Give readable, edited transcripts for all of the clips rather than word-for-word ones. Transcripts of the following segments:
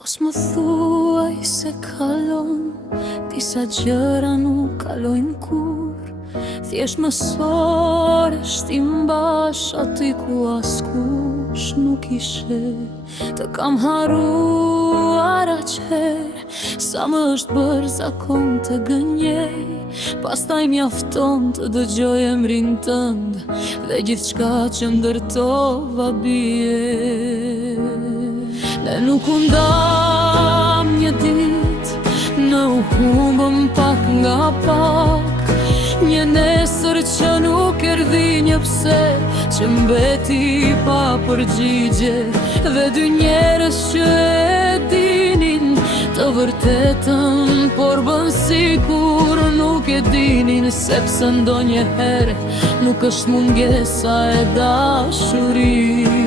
Mos më thuaj se kalon, disa gjëra nuk kalojnë kur. Thjesht mësore shtim bash aty ku askush nuk ishe. Të kam haruar aq herë, sa më është bërë zakon të gënjej. Pastaj mjafton të dëgjoj emrin tënd dhe gjithçka që ndërtova bie. Ne nuk u ndam një dit, në u humbëm pak nga pak. Një nesër që nuk erdhi një pse, që mbeti pa përgjigje. Dhe dy njerëz që e dinin të vërtetën, por bën sikur nuk e dinin. Sepse ndonjëherë nuk është mungesa e dashurisë,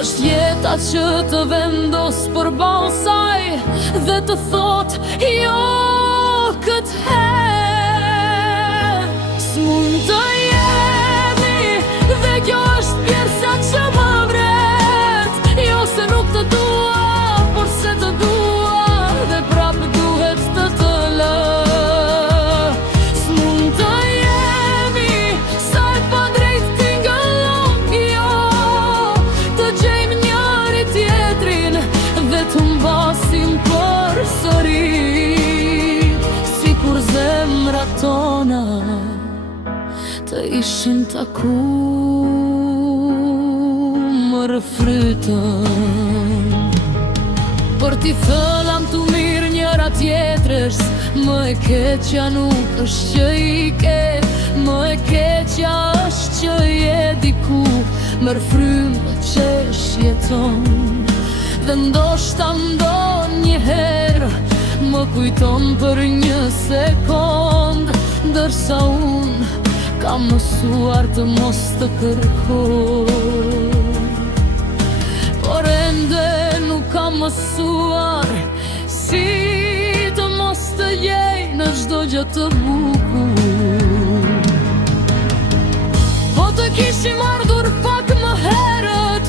është jeta që të vendos përballë saj dhe të thot jo këtë herë. S'mund të jemi dhe kjo është pjesa që më vret. Jo se nuk të dua, por se të dua dhe prapë duhet të lë. S'mund të jemi sa e pa drejt tingëllon, jo të gjejmë njëri tjetrin dhe të mbasim përsëri. Sikur zemrat tona të ishin taku më rëfrytën. Për t'i thëllam të mirë njëra tjetrës, më e keqja nuk është që i ke, më e keqja është që je diku, më rëfrymë që shjeton. Dhe ndoshta ndonjëherë më kujton për një sekond, ndërsa unë kam mësuar të mos të kërkoj. Por ende nuk kam mësuar si të mos të jej në çdo gjë të bukur. Po të kishim ardhur pak më herët,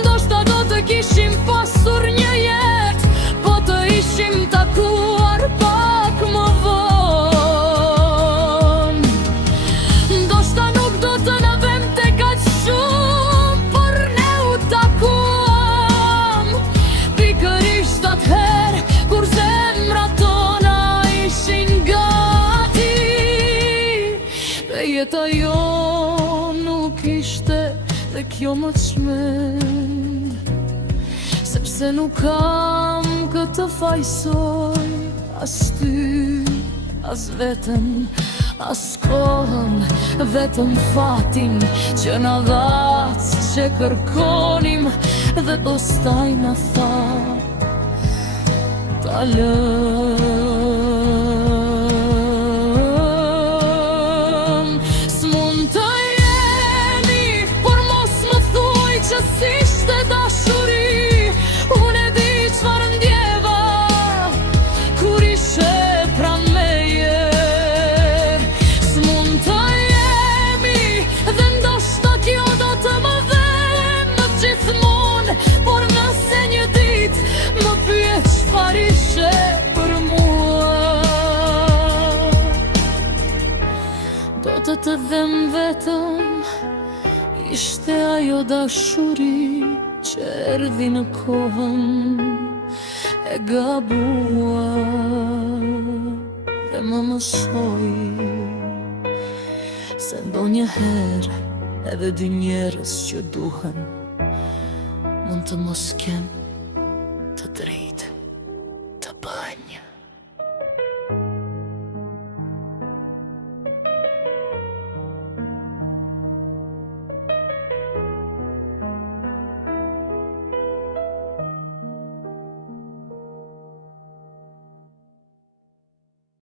ndoshta do të kishim pasur një jetë. Po të ishim takuar pak më vonë, ndoshta nuk do të na vemte kaq shumë, por ne u takuam pikërisht atëherë kur zemrat tona ishin gati. Dhe jeta jo nuk ishte dhe kjo më çmend, sepse nuk kam këtë fajsoj, as ty, as veten, as kohën, vetëm fatin që na dhac që kërkonim. Dhe pastaj na tha ta lëm. S'mund të jemi, por mos më thuaj që s'ishte dashuri. Unë e di çfarë ndjeva kur ishe pranë meje. S'mund të jemi dhe ndoshta kjo do të më dhenë gjithmonë, por nëse një ditë më pyet çfarë ishe për mua, do të them vetëm ishte ajo dashuri që erdhi në kohën e gabuar. Dhe më mësoi se ndonjëherë edhe dy njerëz që duhen mund të mos kenë të drejtë.